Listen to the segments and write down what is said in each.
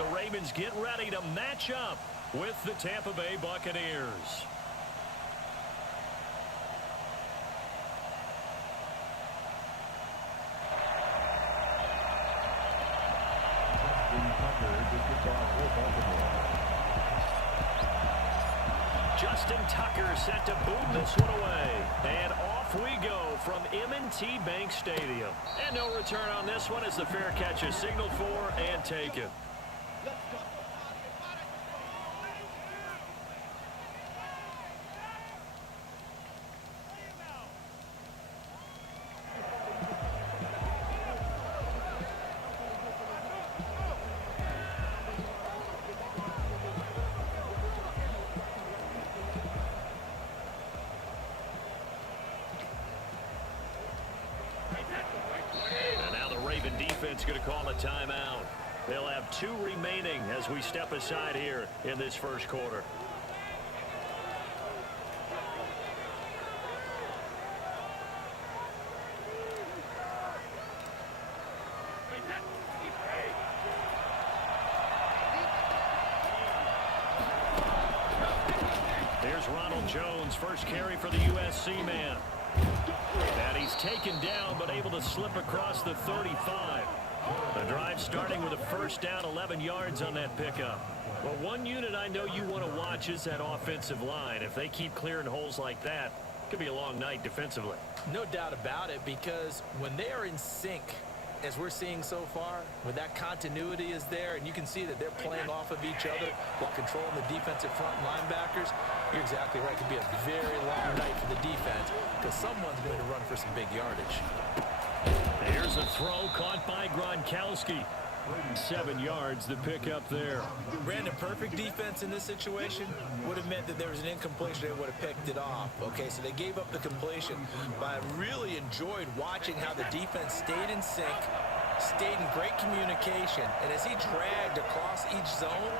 the Ravens get ready to match up with the Tampa Bay Buccaneers. Justin Tucker set to boom this one away. And off we go from M&T Bank Stadium. And no return on this one as the fair catch is signaled for and taken. Defense going to call a timeout. They'll have 2 remaining as we step aside here in this first quarter. Here's Ronald Jones, first carry for the USC man. And he's taken down, but able to slip across the 35. The drive starting with a first down, 11 yards on that pickup. Well, one unit I know you want to watch is that offensive line. If they keep clearing holes like that, it could be a long night defensively. No doubt about it, because when they are in sync, as we're seeing so far, when that continuity is there, and you can see that they're playing off of each other while controlling the defensive front linebackers, you're exactly right. It could be a very long night for the defense because someone's going to run for some big yardage. Here's a throw caught by Gronkowski. 7 yards to pick up there. Brandon, perfect defense in this situation would have meant that there was an incompletion. They would have picked it off. Okay, so they gave up the completion. But I really enjoyed watching how the defense stayed in sync, stayed in great communication. And as he dragged across each zone,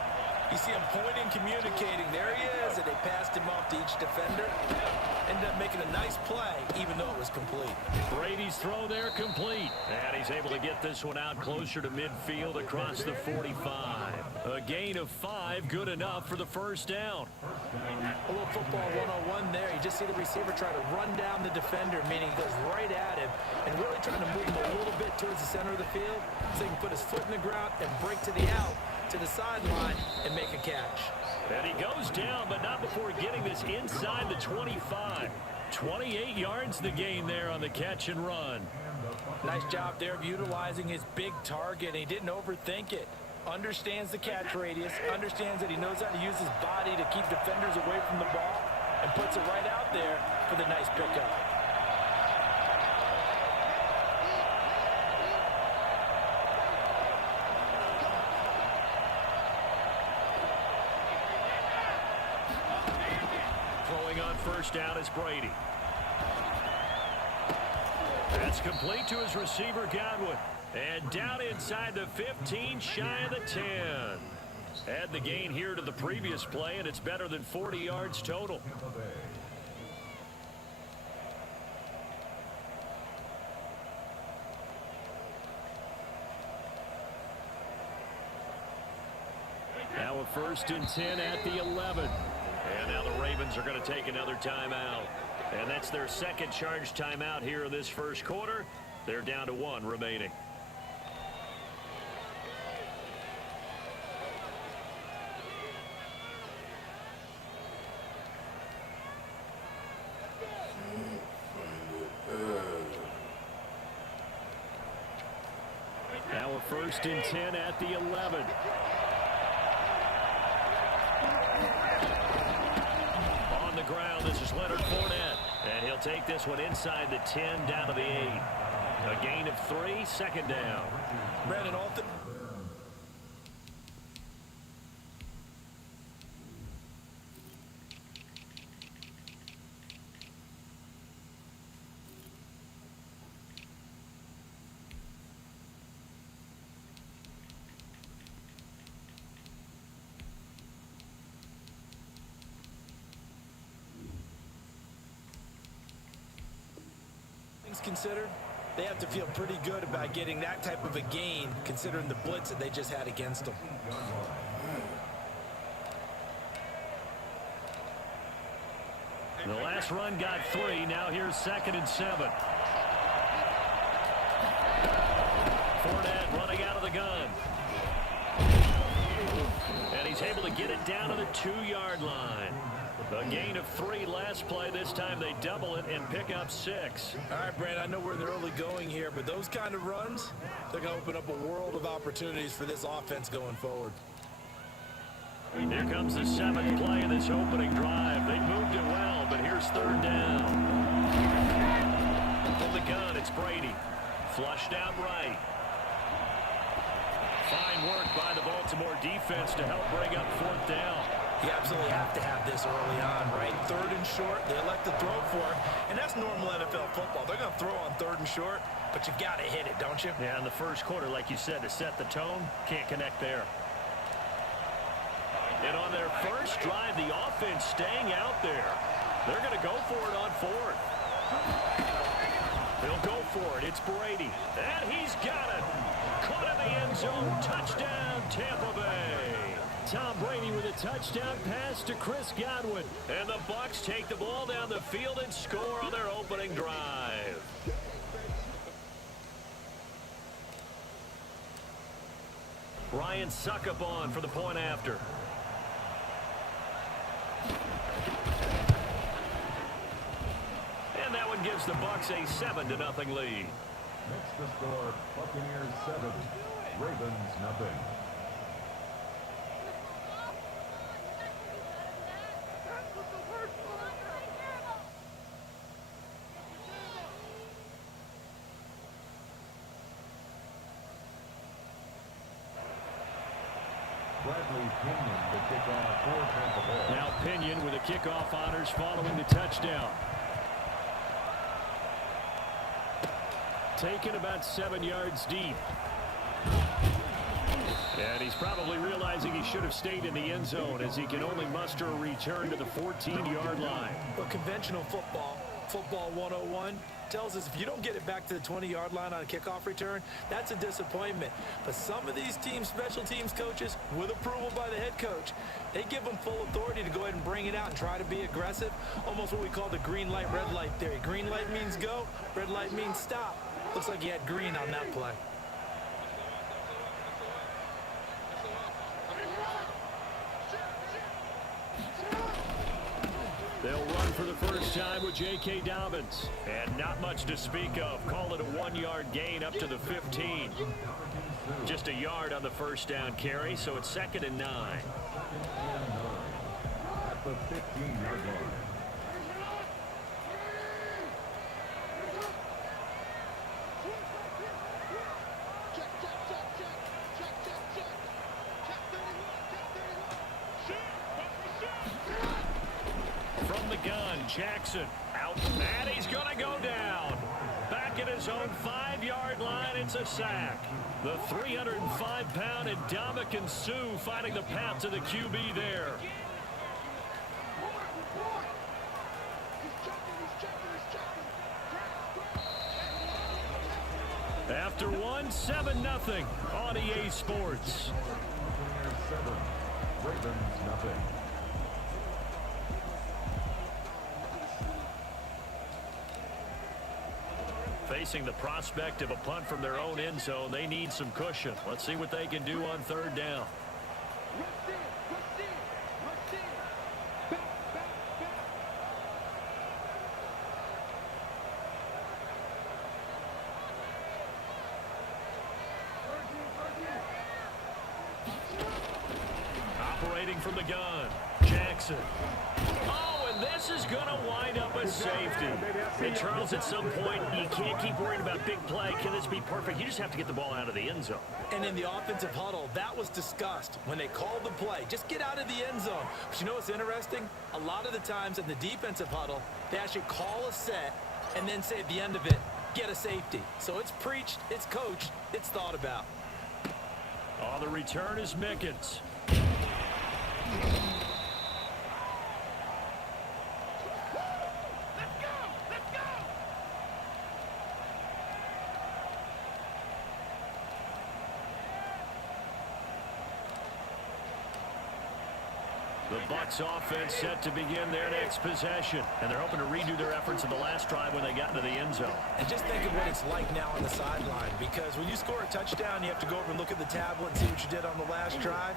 you see him pointing, communicating. There he is, and they passed him off to each defender. Ended up making a nice play, even though it was complete. Brady's throw there complete. And he's able to get this one out closer to midfield across the 45. A gain of 5, good enough for the first down. A little football 101 there. You just see the receiver try to run down the defender, meaning he goes right at him and really trying to move him a little bit towards the center of the field so he can put his foot in the ground and break to the out, to the sideline, and make a catch. And he goes down, but not before getting this inside the 25. 28 yards the gain there on the catch and run. Nice job there of utilizing his big target. He didn't overthink it. Understands the catch radius, understands that he knows how to use his body to keep defenders away from the ball, and puts it right out there for the nice pickup. First down is Brady. That's complete to his receiver, Godwin. And down inside the 15, shy of the 10. Add the gain here to the previous play, and it's better than 40 yards total. Now a 1st and 10 at the 11. And now the Ravens are going to take another timeout. And that's their second charge timeout here in this first quarter. They're down to 1 remaining. Now a 1st and 10 at the 11. On the ground, this is Leonard Fournette. And he'll take this one inside the 10, down to the 8. A gain of 3, 2nd down. Brandon Alton. Considered, they have to feel pretty good about getting that type of a gain, considering the blitz that they just had against them. The last run got 3. Now here's 2nd and 7. Fournette running out of the gun. And he's able to get it down to the 2-yard line. A gain of 3 last play. This time they double it and pick up 6. All right, Brandon, I know we're in the early going here, but those kind of runs, they're going to open up a world of opportunities for this offense going forward. Here comes the 7th play of this opening drive. They moved it well, but here's 3rd down. From the gun, it's Brady. Flushed out right. Fine work by the Baltimore defense to help bring up 4th down. You absolutely have to have this early on, right? 3rd and short, they elect to throw for it, and that's normal NFL football. They're going to throw on 3rd and short, but you got to hit it, don't you? Yeah, in the first quarter, like you said, to set the tone, can't connect there. And on their first drive, the offense staying out there. They're going to go for it on 4th. They'll go for it. It's Brady. And he's got it. Caught in the end zone. Touchdown, Tampa Bay. Tom Brady with a touchdown pass to Chris Godwin. And the Bucs take the ball down the field and score on their opening drive. Ryan Suckup on for the point after. And that one gives the Bucs a 7-0 lead. Next to score, Buccaneers 7, Ravens nothing. Bradley Pinion to kick off for Tampa Bay. Now Pinion with the kickoff honors following the touchdown. Taken about 7 yards deep. And he's probably realizing he should have stayed in the end zone as he can only muster a return to the 14-yard line. But conventional football 101, tells us if you don't get it back to the 20-yard line on a kickoff return, that's a disappointment. But some of these teams, special teams coaches, with approval by the head coach, they give them full authority to go ahead and bring it out and try to be aggressive, almost what we call the green light, red light theory. Green light means go, red light means stop. Looks like you had green on that play. They'll run for the first time with J.K. Dobbins. And not much to speak of. Call it a 1-yard gain up to the 15. Just a yard on the first down carry, so it's 2nd and 9. At the 15-yard line. From the gun, Jackson out, and he's going to go down. Back at his own 5-yard line, it's a sack. The 305-pound Ndamukong Suh finding the path to the QB there. After one, 7-0 on EA Sports. Buccaneers 7, Ravens nothing. Facing the prospect of a punt from their own end zone, they need some cushion. Let's see what they can do on 3rd down. Operating from the gun, Jackson. Oh, and this is going to wind up a safety. And Charles, at some point, you can't keep worrying about big play. Can this be perfect? You just have to get the ball out of the end zone. And in the offensive huddle, that was discussed when they called the play. Just get out of the end zone. But you know what's interesting? A lot of the times in the defensive huddle, they actually call a set and then say at the end of it, get a safety. So it's preached, it's coached, it's thought about. Oh, the return is Mickens. The Bucs offense set to begin their next possession. And they're hoping to redo their efforts in the last drive when they got into the end zone. And just think of what it's like now on the sideline. Because when you score a touchdown, you have to go over and look at the tablet and see what you did on the last drive.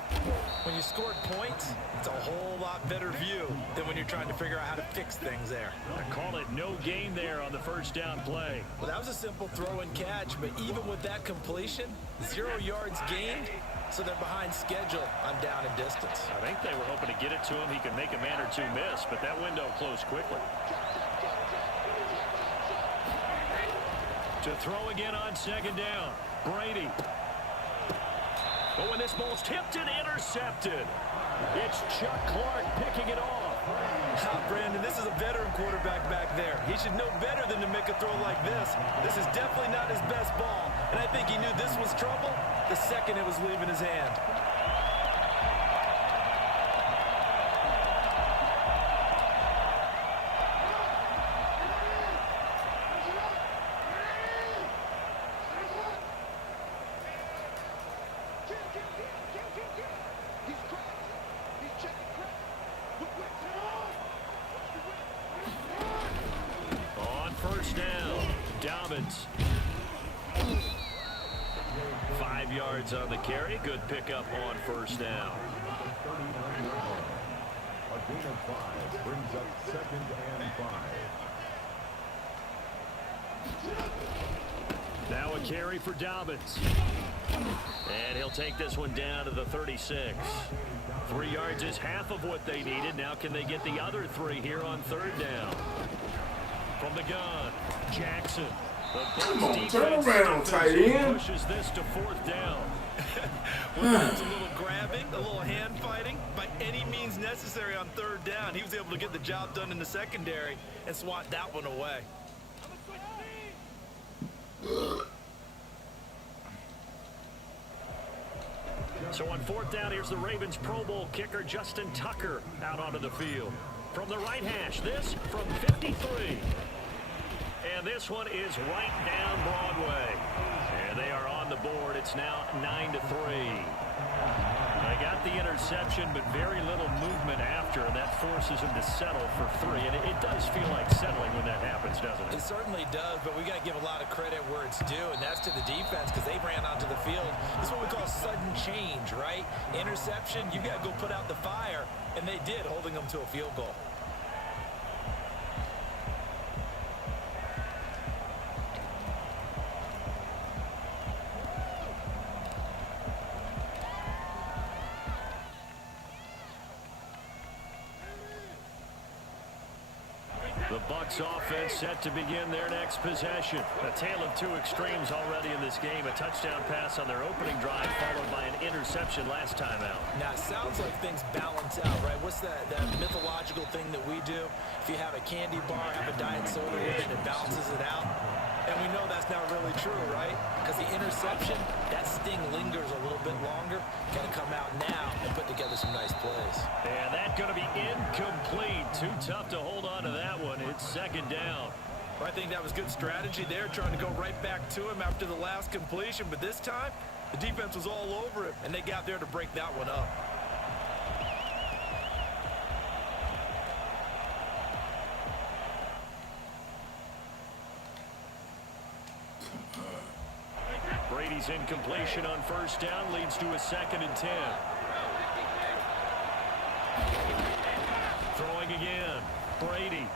When you scored points, it's a whole lot better view than when you're trying to figure out how to fix things there. I call it no gain there on the first down play. Well, that was a simple throw and catch, but even with that completion, 0 yards gained. So they're behind schedule on down and distance. I think they were hoping to get it to him. He could make a man or two miss, but that window closed quickly. To throw again on second down. Brady. Oh, and this ball's tipped and intercepted. It's Chuck Clark picking it off. Brandon, this is a veteran quarterback back there. He should know better than to make a throw like this. This is definitely not his best ball, and I think he knew this was trouble the second it was leaving his hand. On first down, Dobbins. 5 yards on the carry. Good pickup on first down. A gain of 5 brings up 2nd and 5. Now a carry for Dobbins. And he'll take this one down to the 36. 3 yards is half of what they needed. Now can they get the other 3 here on third down? From the gun, Jackson. Come on, turn around, tight end. Pushes this to 4th down. Well, that's a little grabbing, a little hand fighting. By any means necessary on third down, he was able to get the job done in the secondary and swat that one away. So on 4th down, here's the Ravens Pro Bowl kicker Justin Tucker out onto the field. From the right hash, this from 53. And this one is right down Broadway. And they are on the board. It's now 9-3. They got the interception, but very little movement after, and that forces him to settle for 3. And it does feel like settling when that happens, doesn't it? It certainly does, but we got to give a lot of credit where it's due, and that's to the defense because they ran onto the field. This is what we call sudden change, right? Interception, you got to go put out the fire, and they did, holding them to a field goal. The Bucs offense set to begin their next possession. A tale of two extremes already in this game. A touchdown pass on their opening drive followed by an interception last time out. Now, it sounds like things balance out, right? What's that mythological thing that we do? If you have a candy bar, have a diet soda with it, it balances it out. And we know that's not really true, right? Because the interception, that sting lingers a little bit longer. Got to come out now and put together some nice plays. And that's going to be incomplete. Too tough to hold on to that one. It's second down. I think that was good strategy there, trying to go right back to him after the last completion. But this time, the defense was all over him, and they got there to break that one up. Brady's incompletion on first down leads to a 2nd and 10. Throwing again. Brady.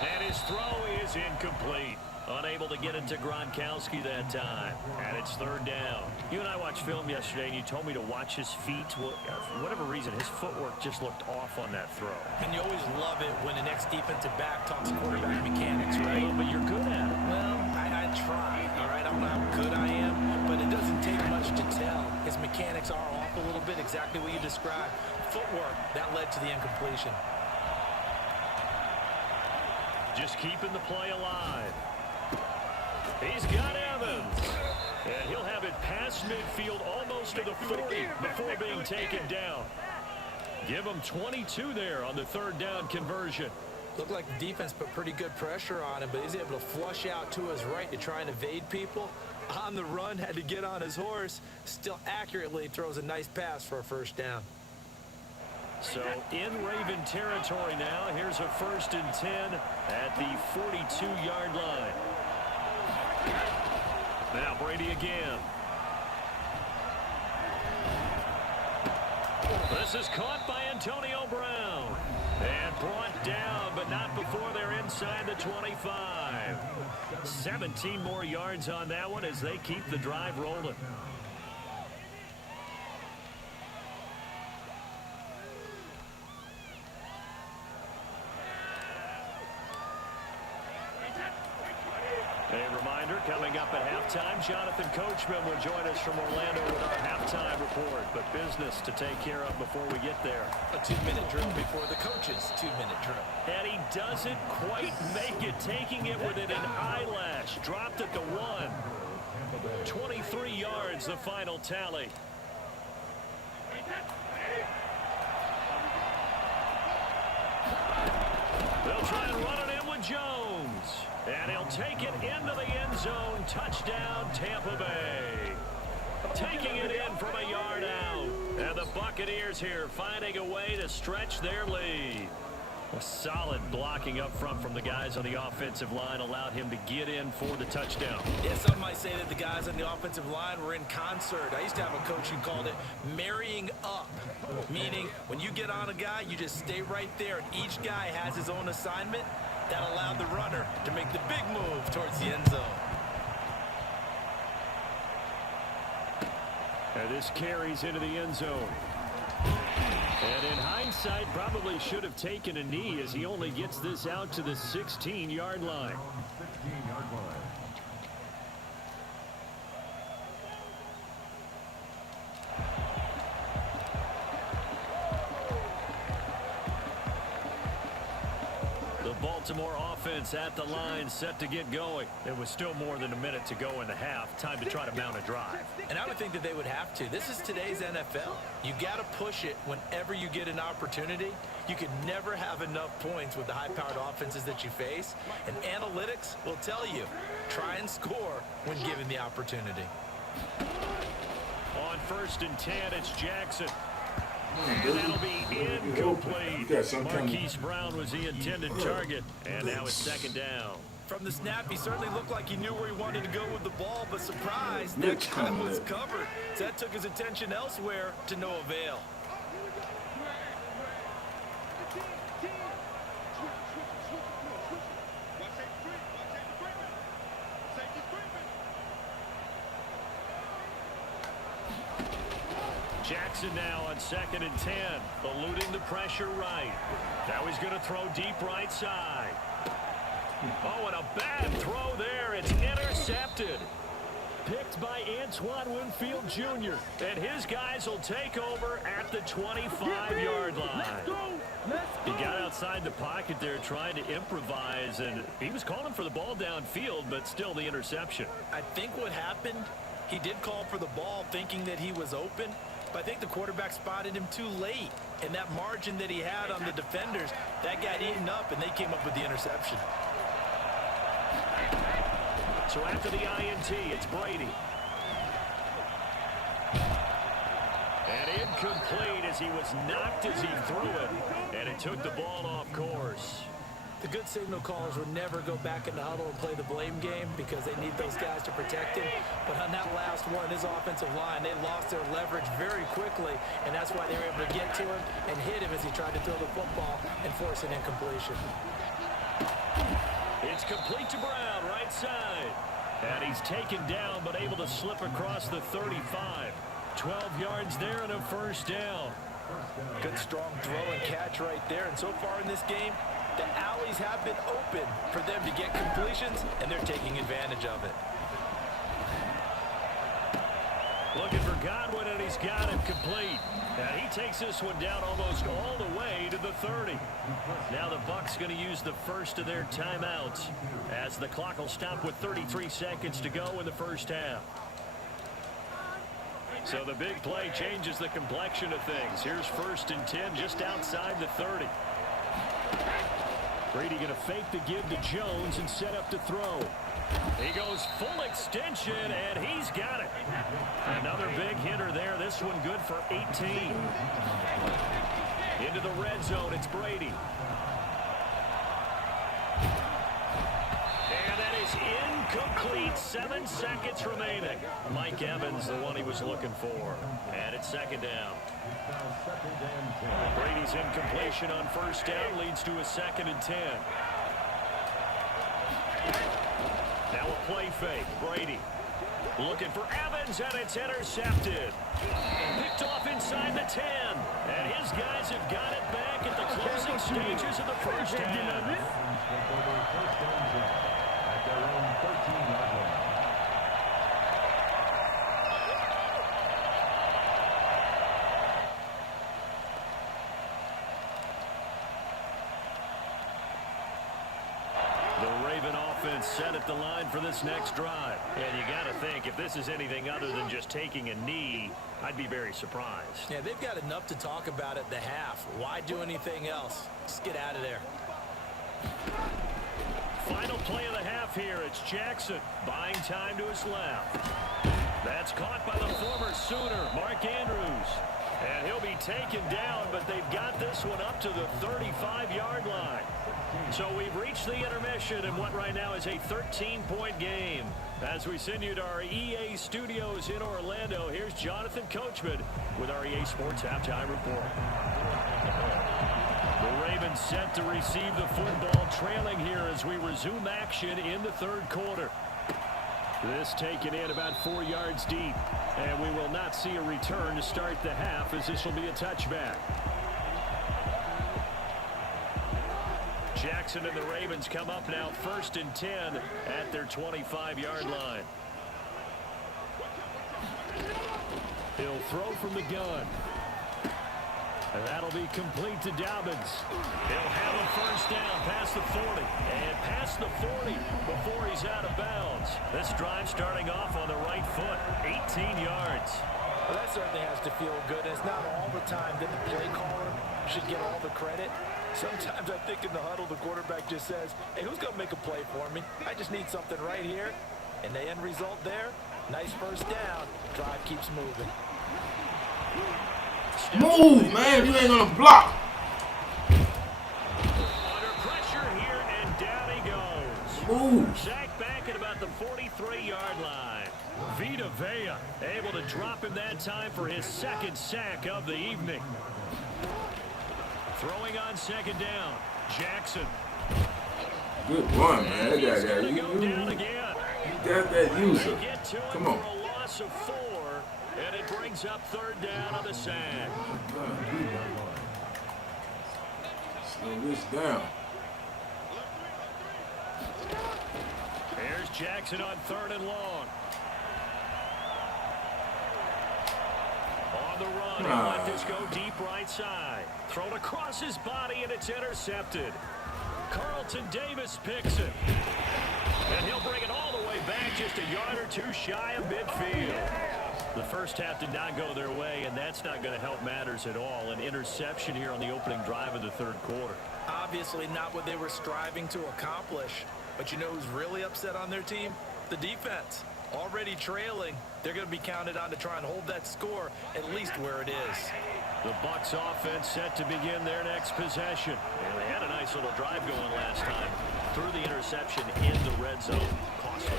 And his throw is incomplete. Unable to get it to Gronkowski that time. And it's third down. You and I watched film yesterday, and you told me to watch his feet. Well, for whatever reason, his footwork just looked off on that throw. And you always love it when the next defensive back talks quarterback mechanics, right? Well, but you're good at it. Well, I try, all right? I don't know how good I am, but it doesn't take much to tell. His mechanics are off a little bit, exactly what you described. Footwork, that led to the incompletion. Just keeping the play alive. He's got Evans. And he'll have it past midfield almost to the 40 before being taken down. Give him 22 there on the third down conversion. Looked like the defense put pretty good pressure on him, but he's able to flush out to his right to try and evade people. On the run, had to get on his horse. Still accurately throws a nice pass for a first down. So in Raven territory now. Here's a 1st and 10 at the 42-yard line. Now Brady again. This is caught by Antonio Brown. And brought down, but not before they're inside the 25. 17 more yards on that one as they keep the drive rolling. A reminder, coming up at halftime, Jonathan Coachman will join us from Orlando with our halftime report. But business to take care of before we get there. A 2-minute drill before the coach's 2-minute drill. And he doesn't quite make it, taking it within an eyelash. Dropped at the 1. 23 yards, the final tally. They'll try and run it in with Jones. And he'll take it into the end zone. Touchdown, Tampa Bay. Taking it in from a yard out. And the Buccaneers here finding a way to stretch their lead. A solid blocking up front from the guys on the offensive line allowed him to get in for the touchdown. Yeah, some might say that the guys on the offensive line were in concert. I used to have a coach who called it marrying up, meaning when you get on a guy, you just stay right there. Each guy has his own assignment. That allowed the runner to make the big move towards the end zone. And this carries into the end zone. And in hindsight, probably should have taken a knee as he only gets this out to the 16-yard line. 16-yard line. Baltimore offense at the line, set to get going. It was still more than a minute to go in the half. Time to try to mount a drive. And I would think that they would have to. This is today's NFL. You got to push it whenever you get an opportunity. You can never have enough points with the high-powered offenses that you face. And analytics will tell you, try and score when given the opportunity. On 1st and 10, it's Jackson. And that'll be incomplete. Marquise Brown was the intended target, and now it's 2nd down. From the snap, he certainly looked like he knew where he wanted to go with the ball, but surprise, that guy was covered. So that took his attention elsewhere to no avail. Jackson now on 2nd and 10, eluding the pressure right. Now he's going to throw deep right side. Oh, and a bad throw there. It's intercepted. Picked by Antoine Winfield Jr. And his guys will take over at the 25-yard line. He got outside the pocket there trying to improvise, and he was calling for the ball downfield, but still the interception. I think what happened, he did call for the ball thinking that he was open, but I think the quarterback spotted him too late. And that margin that he had on the defenders, that got eaten up, and they came up with the interception. So after the INT, it's Brady. And incomplete as he was knocked as he threw it. And it took the ball off course. The good signal callers would never go back in the huddle and play the blame game because they need those guys to protect him. But on that last one, his offensive line, they lost their leverage very quickly, and that's why they were able to get to him and hit him as he tried to throw the football and force an incompletion. It's complete to Brown, right side. And he's taken down but able to slip across the 35. 12 yards there and a 1st down. Good strong throw and catch right there. And so far in this game, the alleys have been open for them to get completions, and they're taking advantage of it. Looking for Godwin, and he's got him complete. And he takes this one down almost all the way to the 30. Now the Bucs going to use the first of their timeouts as the clock will stop with 33 seconds to go in the 1st half. So the big play changes the complexion of things. Here's 1st and 10 just outside the 30. Brady going to fake the give to Jones and set up to throw. He goes full extension, and he's got it. Another big hitter there. This one good for 18. Into the red zone, it's Brady. And that is incomplete. 7 seconds remaining. Mike Evans, the one he was looking for. And it's second down. Brady's incompletion on first down leads to a 2nd and 10. Now a play fake. Brady looking for Evans, and it's intercepted. Picked off inside the 10. And his guys have got it back at the closing stages of the first half. At their own 13-yard line. The Raven offense set at the line for this next drive. And you got to think, if this is anything other than just taking a knee, I'd be very surprised. Yeah, they've got enough to talk about at the half. Why do anything else? Just get out of there. Final play of the half here. It's Jackson buying time to his left. That's caught by the former Sooner, Mark Andrews. And he'll be taken down, but they've got this one up to the 35-yard line. So we've reached the intermission in what right now is a 13-point game. As we send you to our EA studios in Orlando, here's Jonathan Coachman with our EA Sports Halftime Report. The Ravens set to receive the football, trailing here as we resume action in the third quarter. This taken in about 4 yards deep, and we will not see a return to start the half as this will be a touchback. Jackson and the Ravens come up now 1st and 10 at their 25-yard line. He'll throw from the gun. And that'll be complete to Dobbins. He'll have a first down past the 40. And past the 40 before he's out of bounds. This drive starting off on the right foot. 18 yards. Well, that certainly has to feel good. And it's not all the time that the play caller should get all the credit. Sometimes I think in the huddle, the quarterback just says, hey, who's going to make a play for me? I just need something right here. And the end result there, nice first down. Drive keeps moving. Move, man. You ain't going to block. Under pressure here, and down he goes. Move. Sacked back at about the 43-yard line. Vita Vea able to drop him that time for his 2nd sack of the evening. Throwing on 2nd down. Jackson. Good run, man. That guy got you. Go down again. He got that user. Get to Come him on. for a loss of 4, and it brings up 3rd down on the sack. Slow this down. Here's Jackson on 3rd and long. On the run, he'll let this go deep right side. Thrown across his body, and it's intercepted. Carlton Davis picks it. And he'll bring it all the way back, just a yard or 2 shy of midfield. The first half did not go their way, and that's not going to help matters at all. An interception here on the opening drive of the third quarter. Obviously not what they were striving to accomplish. But you know who's really upset on their team? The defense. Already trailing, they're going to be counted on to try and hold that score at least where it is. The Bucs offense set to begin their next possession. And they had a nice little drive going last time. Threw the interception in the red zone. Costly.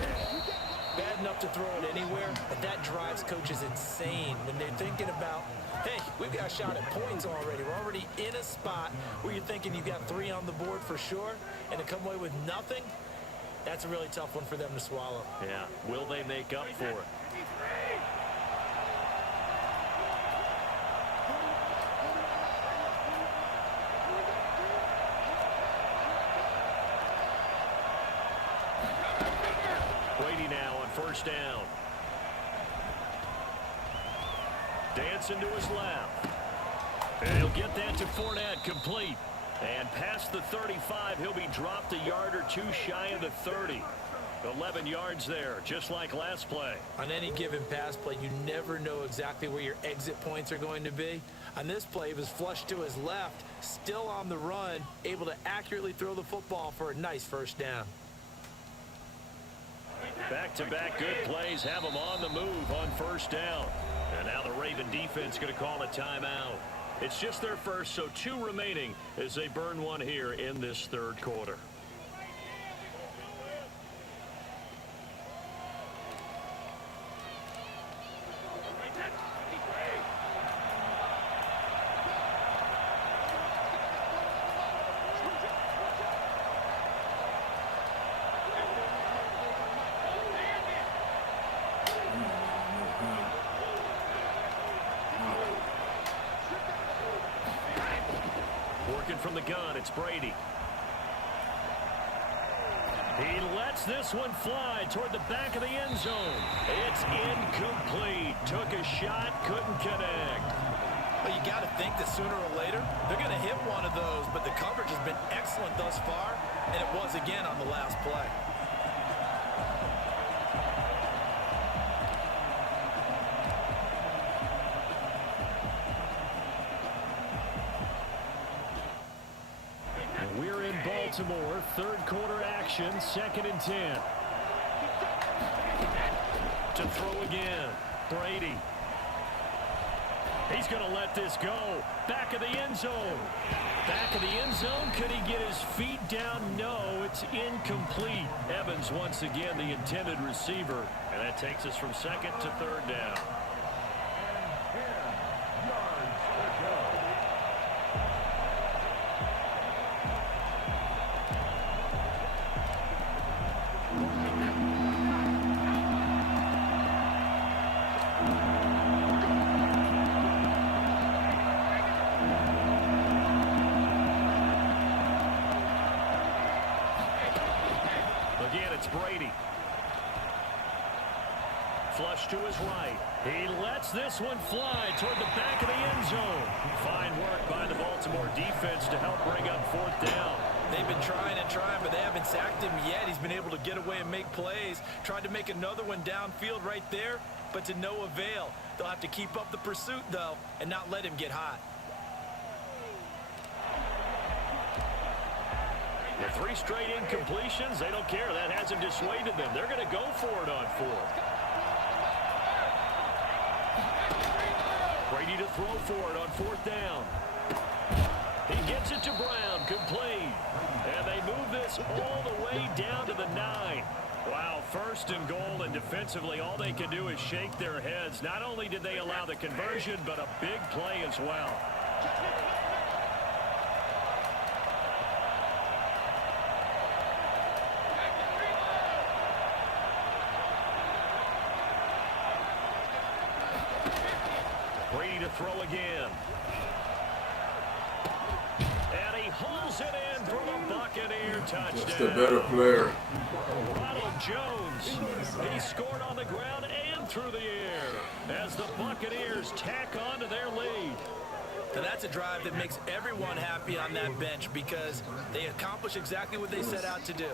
Bad enough to throw it anywhere, but that drives coaches insane when they're thinking about, hey, we've got a shot at points already. We're already in a spot where you're thinking you've got 3 on the board for sure, and to come away with nothing, that's a really tough one for them to swallow. Yeah. Will they make up for it? Brady now on first down. Dancing to his left. And he'll get that to Fournette, complete. And past the 35, he'll be dropped a yard or 2 shy of the 30. 11 yards there, just like last play. On any given pass play, you never know exactly where your exit points are going to be. On this play, he was flushed to his left, still on the run, able to accurately throw the football for a nice first down. Back-to-back good plays have them on the move on first down. And now the Raven defense going to call a timeout. It's just their first, so 2 remaining as they burn one here in this third quarter. Working from the gun, it's Brady. He lets this one fly toward the back of the end zone. It's incomplete. Took a shot, couldn't connect. Well, you got to think that sooner or later, they're going to hit one of those, but the coverage has been excellent thus far, and it was again on the last play. We're in Baltimore, third quarter action, 2nd and 10. To throw again, Brady. He's going to let this go. Back of the end zone. Back of the end zone. Could he get his feet down? No, it's incomplete. Evans once again the intended receiver. And that takes us from 2nd to 3rd down. Again, it's Brady. Flush to his right. He lets this one fly toward the back of the end zone. Fine work by the Baltimore defense to help bring up 4th down. They've been trying and trying, but they haven't sacked him yet. He's been able to get away and make plays. Tried to make another one downfield right there, but to no avail. They'll have to keep up the pursuit, though, and not let him get hot. The 3 straight incompletions, they don't care. That hasn't dissuaded them. They're going to go for it on 4th. Brady to throw for it on 4th down. He gets it to Brown, complete. And they move this all the way down to the 9. Wow, 1st and goal, and defensively all they can do is shake their heads. Not only did they allow the conversion, but a big play as well. Brady to throw again. And he hauls it in for the Buccaneer touchdown. That's the better player. Ronald Jones. He scored on the ground and through the air as the Buccaneers tack on to their lead. So that's a drive that makes everyone happy on that bench because they accomplish exactly what they set out to do.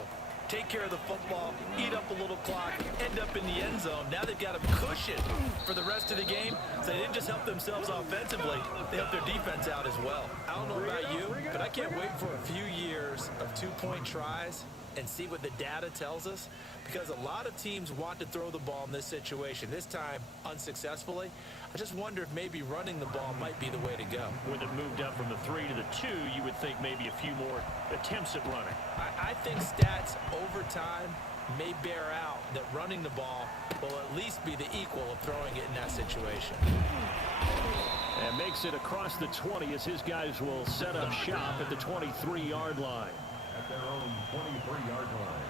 Take care of the football, eat up a little clock, end up in the end zone. Now they've got a cushion for the rest of the game. So they didn't just help themselves offensively, they helped their defense out as well. I don't know about you, but I can't wait for a few years of 2-point tries and see what the data tells us, because a lot of teams want to throw the ball in this situation, this time unsuccessfully. I just wonder if maybe running the ball might be the way to go. With it moved up from the 3 to the 2, you would think maybe a few more attempts at running. I think stats over time may bear out that running the ball will at least be the equal of throwing it in that situation. And makes it across the 20 as his guys will set up shop at the 23-yard line. At their own 23-yard line.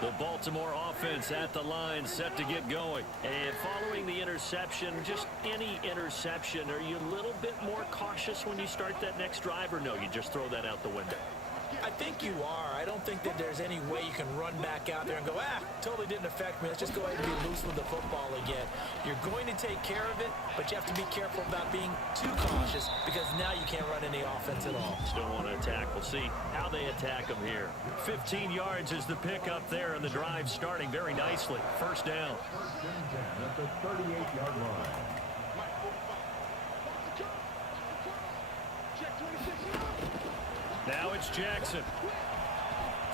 The Baltimore offense at the line set to get going. And following the interception, just any interception, are you a little bit more cautious when you start that next drive, or no, you just throw that out the window? I think you are. I don't think that there's any way you can run back out there and go, totally didn't affect me. Let's just go ahead and be loose with the football again. You're going to take care of it, but you have to be careful about being too cautious because now you can't run any offense at all. Still want to attack. We'll see how they attack them here. 15 yards is the pickup there, and the drive starting very nicely. 1st down. 1st and 10 at the 38-yard line. Now it's Jackson.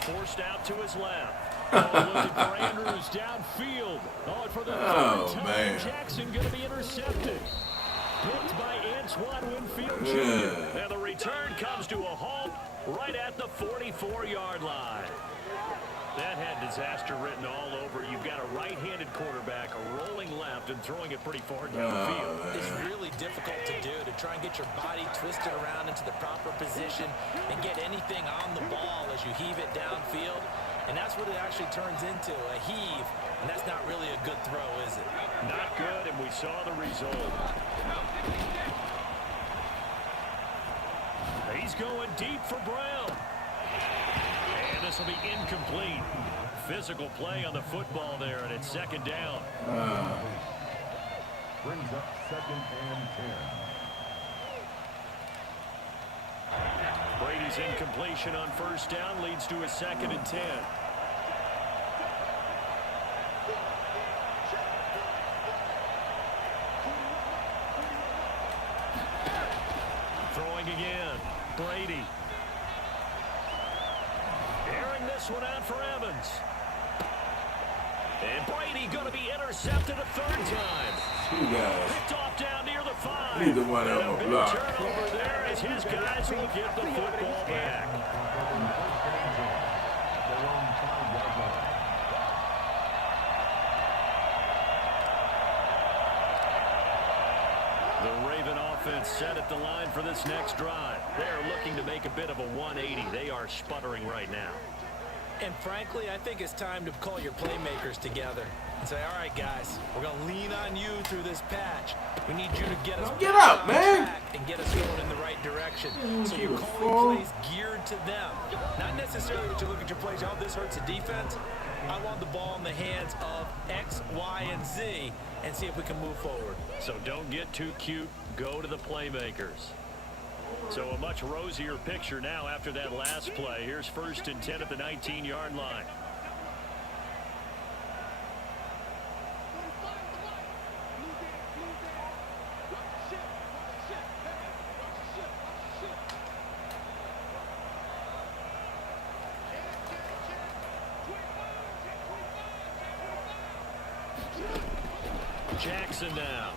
Forced out to his left. Oh, looking for Andrews downfield. Oh, and for the third time, man. Jackson going to be intercepted. Picked by Antoine Winfield Jr. And the return comes to a halt right at the 44-yard line. That had disaster written all over. You've got a right-handed quarterback rolling left and throwing it pretty far downfield. It's really difficult to do, to try and get your body twisted around into the proper position and get anything on the ball as you heave it downfield. And that's what it actually turns into, a heave. And that's not really a good throw, is it? Not good, and we saw the result. He's going deep for Brown. And this will be incomplete. Physical play on the football there, and it's second down. Brings up 2nd and 10. Brady's incompletion on first down leads to a 2nd and 10. Throwing again. Brady. Airing this one out for Evans. And Brady going to be intercepted a third time. Two guys. Picked off down near the 5. Neither one of them And a will big block. turnover there as his guys will get the football back. Their own 5-yard line. The Raven offense set at the line for this next drive. They're looking to make a bit of a 180. They are sputtering right now. And frankly, I think it's time to call your playmakers together and say, all right, guys, we're going to lean on you through this patch. We need you to get us Get back up, on man. track and get us going in the right direction. So you you're a calling fool. plays geared to them. Not necessarily that you look at your plays, oh, this hurts the defense. I want the ball in the hands of X, Y, and Z and see if we can move forward. So don't get too cute. Go to the playmakers. So a much rosier picture now after that last play. Here's 1st and 10 at the 19-yard line. Jackson now.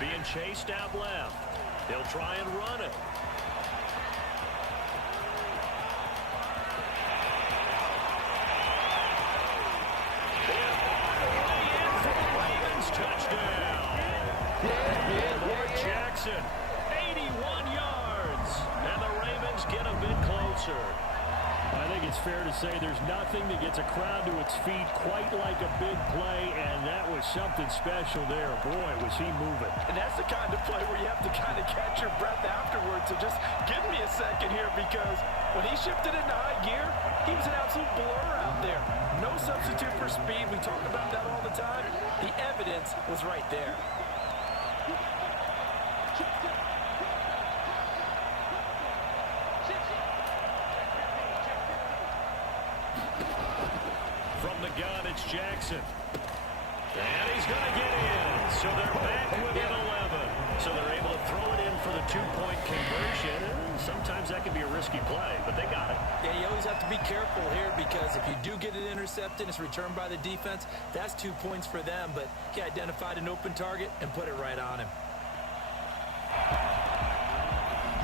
Being chased out left. They'll try and run it. Touchdown. Lamar Jackson, 81 yards. And the Ravens get a bit closer. I think it's fair to say there's nothing that gets a crowd to its feet quite like a big play, and that was something special there. Boy, was he moving. And that's the kind of play where you have to kind of catch your breath afterwards. So just give me a second here, because when he shifted into high gear, he was an absolute blur out there. No substitute for speed. We talk about that all the time. The evidence was right there. From the gun, it's Jackson. And he's going to get in. So they're back within 11. So they're able to throw it in for the 2-point conversion. And sometimes that can be a risky play, but they got it. Yeah, you always have to be careful here, because if you do get it intercepted, it's returned by the defense. That's 2 points for them, but he identified an open target and put it right on him.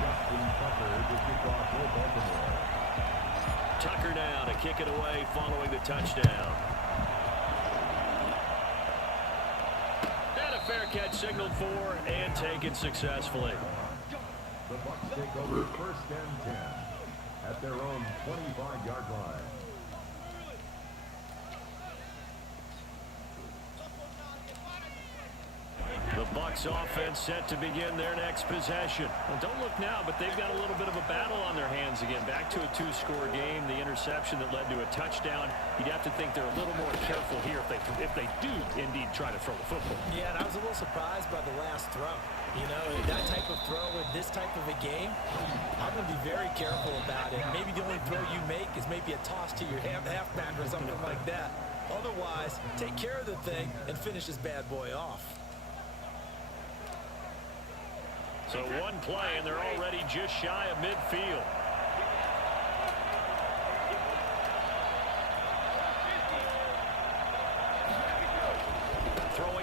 Justin Tucker to kick off for Baltimore. Tucker now to kick it away following the touchdown. And a fair catch signaled for and taken successfully. The Bucs take over 1st and 10 at their own 25-yard line. The Bucs offense set to begin their next possession. Well, don't look now, but they've got a little bit of a battle on their hands again. Back to a 2-score game. The interception that led to a touchdown. You'd have to think they're a little more careful here if they do indeed try to throw the football. Yeah, and I was a little surprised by the last throw. You know, that type of throw in this type of a game, I'm going to be very careful about it. Maybe the only throw you make is maybe a toss to your halfback or something like that. Otherwise, take care of the thing and finish this bad boy off. So one play, and they're already just shy of midfield.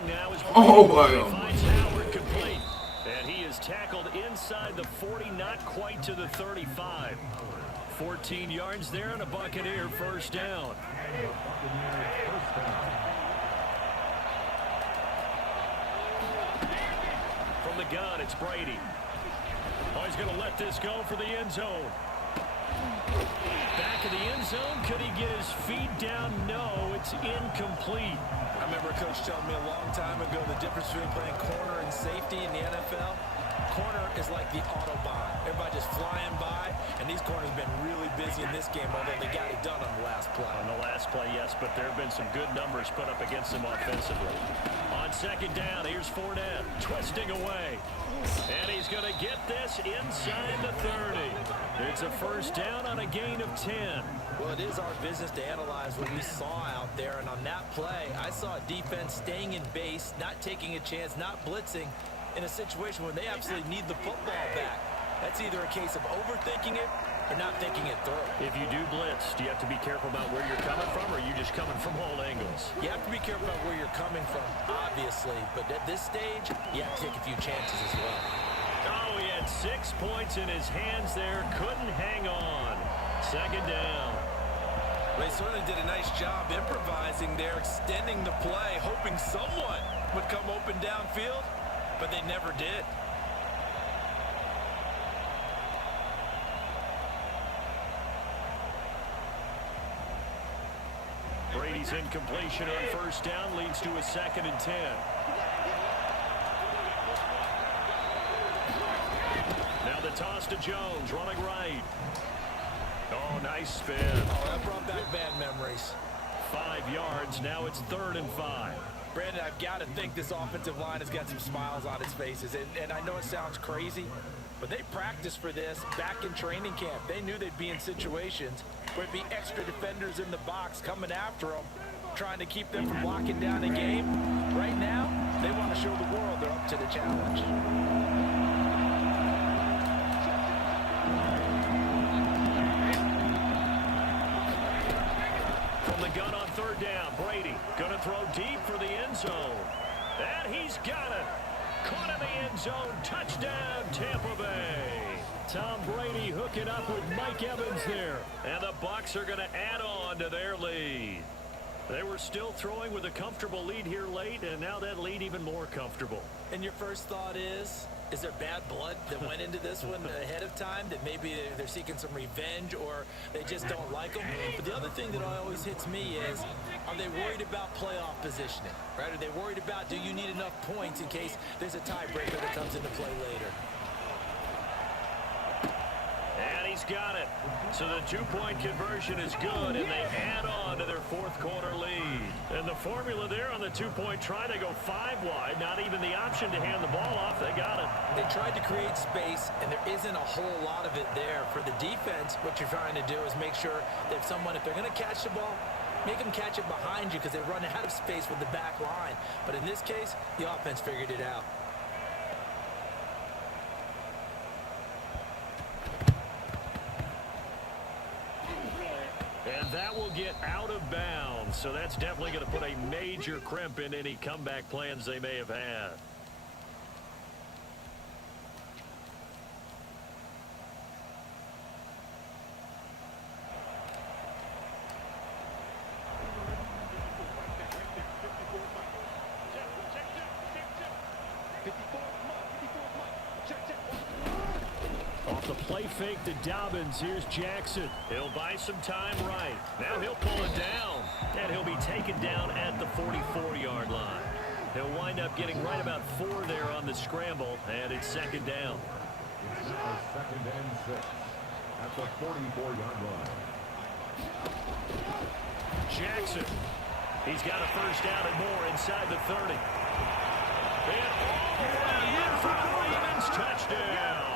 throwing now is Oh, Brady. my God. Finds Howard complete. And he is tackled inside the 40, not quite to the 35. 14 yards there and a Buccaneer first down. From the gun, it's Brady. Oh, he's going to let this go for the end zone. Back of the end zone. Could he get his feet down? No, it's incomplete. I remember a coach telling me a long time ago the difference between playing corner and safety in the NFL. Corner is like the Autobahn. Everybody just flying by, and these corners have been really busy in this game, although they got it done on the last play. On the last play, yes, but there have been some good numbers put up against them offensively. On second down, here's Fournette twisting away. And he's going to get this inside the 30. It's a first down on a gain of 10. Well, it is our business to analyze what we saw out there, and on that play, I saw a defense staying in base, not taking a chance, not blitzing, in a situation where they absolutely need the football back. That's either a case of overthinking it or not thinking it through. If you do blitz, do you have to be careful about where you're coming from, or are you just coming from all angles? You have to be careful about where you're coming from, obviously, but at this stage, you have to take a few chances as well. Oh, he had 6 points in his hands there. Couldn't hang on. Second down. They certainly did a nice job improvising there, extending the play, hoping someone would come open downfield, but they never did. Brady's incompletion on first down leads to a 2nd and 10. Now the toss to Jones, running right. Oh, nice spin. Oh, that brought back bad memories. 5 yards. Now it's 3rd and 5. Brandon, I've got to think this offensive line has got some smiles on its faces. And I know it sounds crazy, but they practiced for this back in training camp. They knew they'd be in situations where it'd be extra defenders in the box coming after them, trying to keep them from locking down a game. Right now, they want to show the world they're up to the challenge. From the gun on 3rd down, Brady going to throw deep for the end zone. And he's got it. Caught in the end zone. Touchdown, Tampa Bay. Tom Brady hooking up with Mike Evans there. And the Bucs are going to add on to their lead. They were still throwing with a comfortable lead here late, and now that lead even more comfortable. And your first thought is there bad blood that went into this one ahead of time, that maybe they're seeking some revenge or they just don't like them? But the other thing that always hits me is, are they worried about playoff positioning? Right? Are they worried about, do you need enough points in case there's a tiebreaker that comes into play later? And he's got it. So the 2-point conversion is good, and they add on to their 4th quarter lead. And the formula there on the 2-point try, they go 5 wide, not even the option to hand the ball off. They got it. They tried to create space, and there isn't a whole lot of it there. For the defense, what you're trying to do is make sure that if they're going to catch the ball, make them catch it behind you because they run out of space with the back line. But in this case, the offense figured it out. And that will get out of bounds. So that's definitely going to put a major crimp in any comeback plans they may have had. Off the play fake to Dobbins. Here's Jackson. He'll buy some time right. Now he'll pull it down. And he'll be taken down at the 44-yard line. He'll wind up getting right about 4 there on the scramble. And it's 2nd down. It's now 2nd and 6 at the 44-yard line. Jackson. He's got a first down and more inside the 30. And all the way in for the Ravens. Touchdown.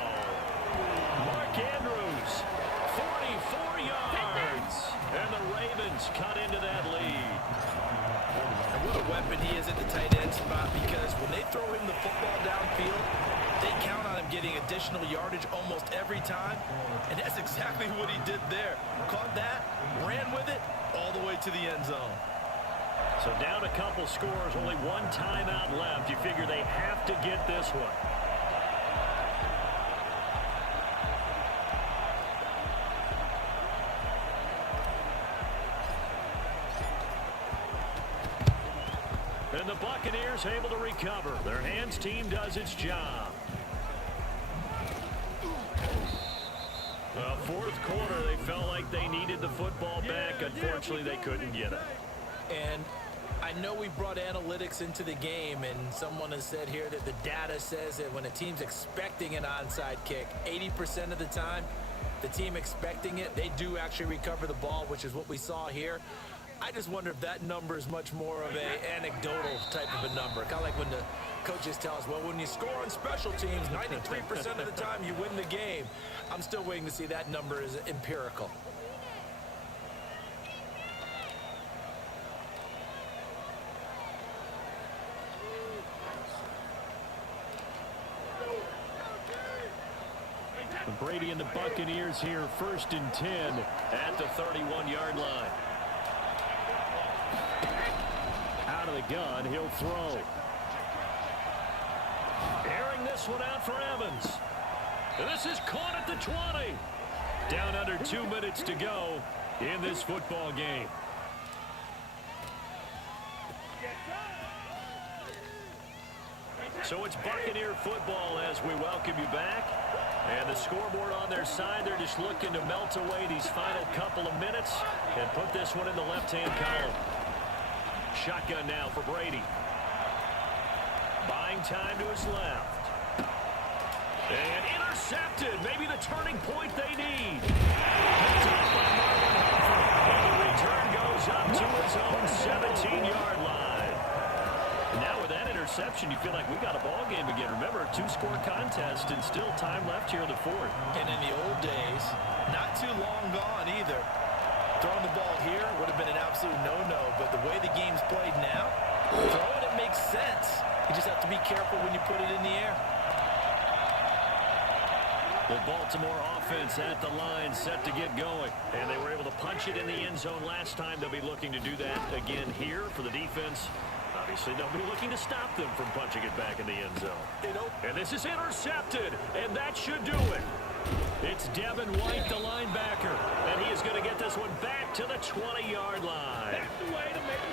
Mark Andrews, 44 yards. And the Ravens cut into that lead. And what a weapon he is at the tight end spot, because when they throw him the football downfield, they count on him getting additional yardage almost every time. And that's exactly what he did there. Caught that, ran with it, all the way to the end zone. So down a couple scores, only one timeout left. You figure they have to get this one. And the Buccaneers able to recover. Their hands team does its job. Fourth quarter, they felt like they needed the football back. Unfortunately, they couldn't get it. And I know we brought analytics into the game, and someone has said here that the data says that when a team's expecting an onside kick, 80% of the time, the team expecting it, they do actually recover the ball, which is what we saw here. I just wonder if that number is much more of a anecdotal type of a number. Kind of like when the coaches tell us, well, when you score on special teams, 93% of the time you win the game. I'm still waiting to see that number is empirical. Brady and the Buccaneers here, 1st and 10 at the 31-yard line. Out of the gun, he'll throw. Airing this one out for Evans. And this is caught at the 20. Down under 2 minutes to go in this football game. So it's Buccaneer football as we welcome you back. And the scoreboard on their side, they're just looking to melt away these final couple of minutes and put this one in the left-hand column. Shotgun now for Brady. Buying time to his left. And intercepted. Maybe the turning point they need. Picked up by Marlon Humphrey. And the return goes up to his own 17-yard line. Now with that interception, you feel like we got a ball game again. Remember, a 2-score contest and still time left here in the 4th. And in the old days, not too long gone either, throwing the ball here would have been an absolute no-no. But the way the game's played now, throwing it makes sense. You just have to be careful when you put it in the air. The Baltimore offense at the line set to get going. And they were able to punch it in the end zone last time. They'll be looking to do that again here for the defense. Obviously, they'll be looking to stop them from punching it back in the end zone. And this is intercepted, and that should do it. It's Devin White, the linebacker, and he is going to get this one back to the 20-yard line.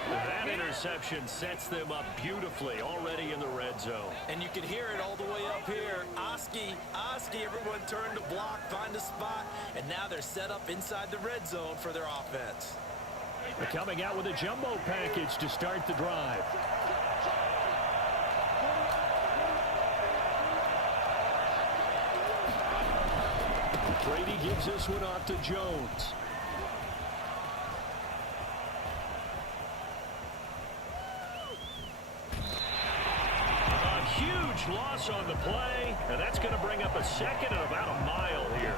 That interception sets them up beautifully already in the red zone. And you can hear it all the way up here. Oski, everyone turned to block, find a spot, and now they're set up inside the red zone for their offense. They're coming out with a jumbo package to start the drive. Brady gives this one off to Jones. A huge loss on the play, and that's going to bring up a second and about a mile here.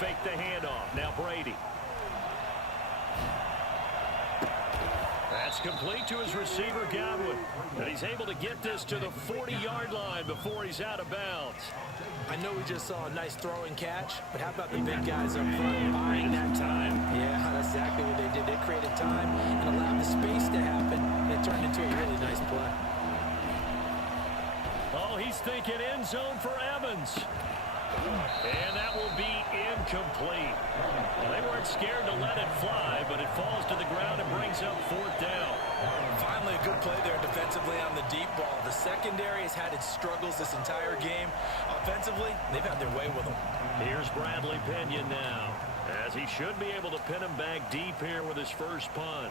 Fake the handoff. Now Brady. That's complete to his receiver, Godwin. And he's able to get this to the 40-yard line before he's out of bounds. I know we just saw a nice throwing catch, but how about the big guys up front buying that time? Yeah, that's exactly what they did. They created time and allowed the space to happen, and it turned into a really nice play. Oh, he's thinking end zone for Evans. And that will be incomplete. Well, they weren't scared to let it fly, but it falls to the ground and brings up 4th down. Finally, a good play there defensively on the deep ball. The secondary has had its struggles this entire game. Offensively, they've had their way with them. Here's Bradley Pinion now, as he should be able to pin him back deep here with his first punt.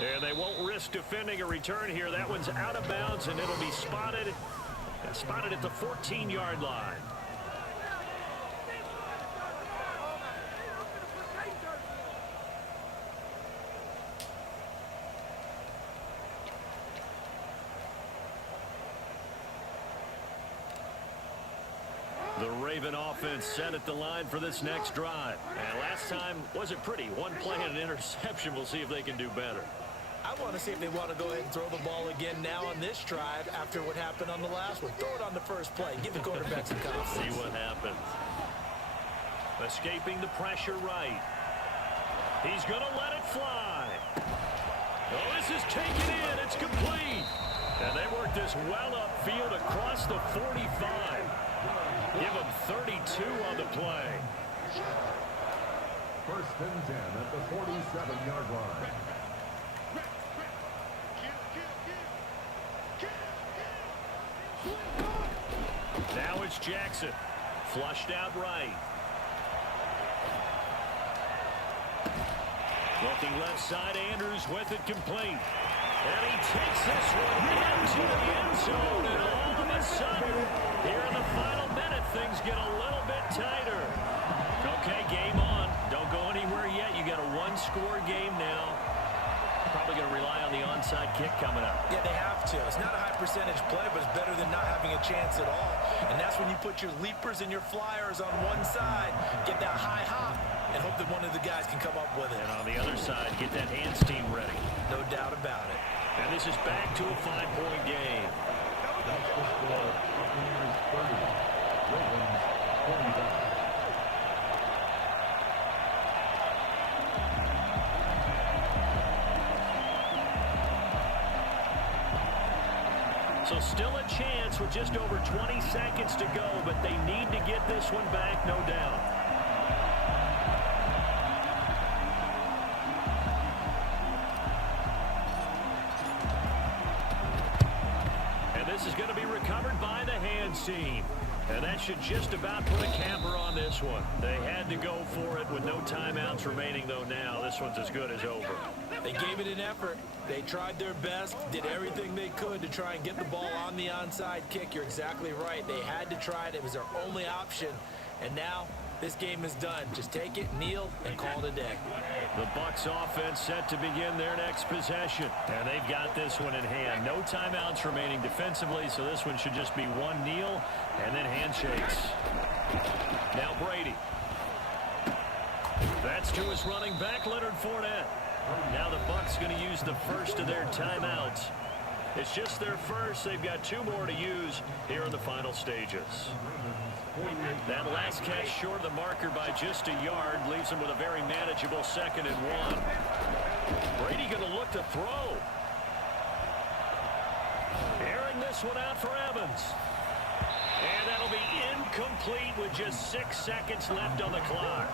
And they won't risk defending a return here. That one's out of bounds, and it'll be spotted at the 14-yard line. Raven offense set at the line for this next drive. And last time wasn't pretty. One play and an interception. We'll see if they can do better. I want to see if they want to go ahead and throw the ball again now on this drive after what happened on the last one. Throw it on the first play. Give the quarterback some confidence. See what happens. Escaping the pressure right. He's going to let it fly. Oh, this is taken in. It's complete. And they work this well upfield across the 45. Give them 32 on the play. First and 10 at the 47-yard line. Now it's Jackson. Flushed out right. Looking left side, Andrews with it complete. And he takes this one into the end zone. And all of a sudden, here in the final minute, things get a little bit tighter. Okay, game on. Don't go anywhere yet. You got a one-score game now. Probably going to rely on the onside kick coming up. Yeah, they have to. It's not a high percentage play, but it's better than not having a chance at all. And that's when you put your leapers and your flyers on one side, get that high hop, and hope that one of the guys can come up with it. And on the other side, get that hands team ready. No doubt about it. And this is back to a 5-point game. That's the score. Buccaneers 30. Ravens 25. So still a chance with just over 20 seconds to go, but they need to get this one back, no doubt. And this is going to be recovered by the hands team. And that should just about put a capper on this one. They had to go for it with no timeouts remaining, though now. This one's as good as over. They gave it an effort. They tried their best, did everything they could to try and get the ball on the onside kick. You're exactly right. They had to try it. It was their only option. And now this game is done. Just take it, kneel, and call it a day. The Bucs offense set to begin their next possession. And they've got this one in hand. No timeouts remaining defensively, so this one should just be one kneel and then handshakes. Now Brady. That's to his running back, Leonard Fournette. Now the Bucs going to use the first of their timeouts. It's just their first. They've got two more to use here in the final stages. That last catch short of the marker by just a yard leaves them with a very manageable 2nd and 1. Brady going to look to throw. Airing this one out for Evans. And that'll be incomplete with just 6 seconds left on the clock.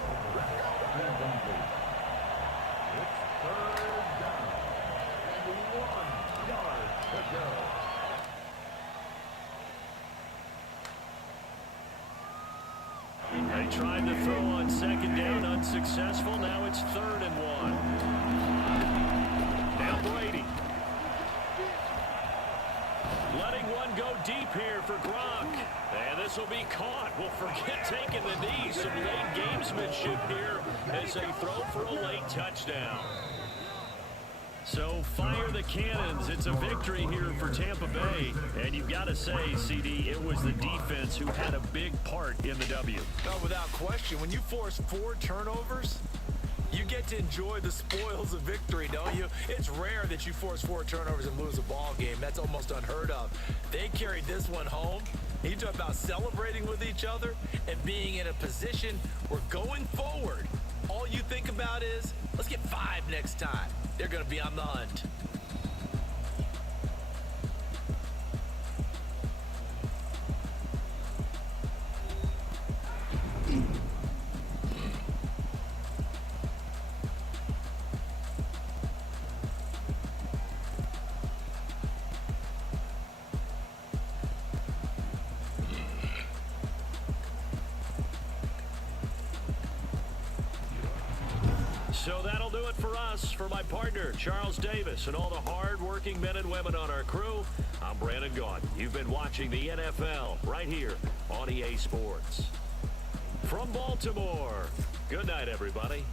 They tried to throw on 2nd down, unsuccessful. Now it's 3rd and 1. Now Brady. Letting one go deep here for Gronk. And this will be caught. We'll forget taking the knee. Some late gamesmanship here as they throw for a late touchdown. So fire the cannons. It's a victory here for Tampa Bay. And you've got to say, CD, it was the defense who had a big part in the W. No, without question. When you force 4 turnovers, you get to enjoy the spoils of victory, don't you? It's rare that you force 4 turnovers and lose a ball game. That's almost unheard of. They carried this one home. You talk about celebrating with each other and being in a position where going forward, all you think about is, let's get 5 next time. They're going to be on the hunt. So that'll do it for us. For my partner, Charles Davis, and all the hard-working men and women on our crew, I'm Brandon Gaudin. You've been watching the NFL right here on EA Sports. From Baltimore, good night, everybody.